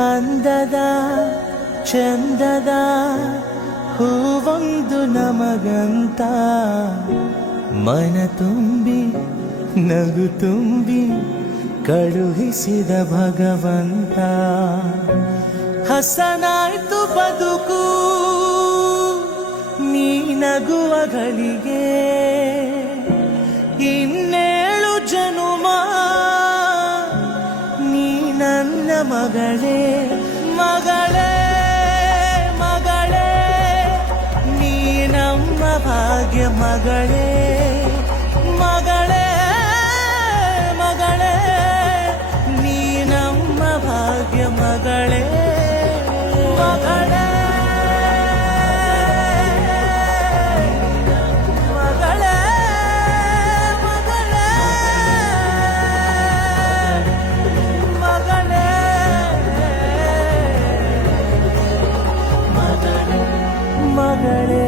ಅಂದದ ಚಂದದ ಹೂವೊಂದು ನಮಗಂತ ಮನ ತುಂಬಿ ನಗು ತುಂಬಿ ಕಳುಹಿಸಿದ ಭಗವಂತ ಹಸನಾಯ್ತು ಬದುಕು ನೀ ನಗುವ ಗಳಿಗೆ ಇನ್ನೇಳು ಜನುಮ ನೀ ನನ್ನ ಮಗಳೇ ಮಗಳೇ ಮಗಳೇ ನೀ ನಮ್ಮ ಭಾಗ್ಯ ಮಗಳೇ ಮಗಳೇ ಮಗಳೇ ನೀ ನಮ್ಮ ಭಾಗ್ಯ ಮಗಳೇ ಮಗಳೇ ಮಗಳೇ ಮಗಳೇ ಮಗಳೇ ಮಗಳೇ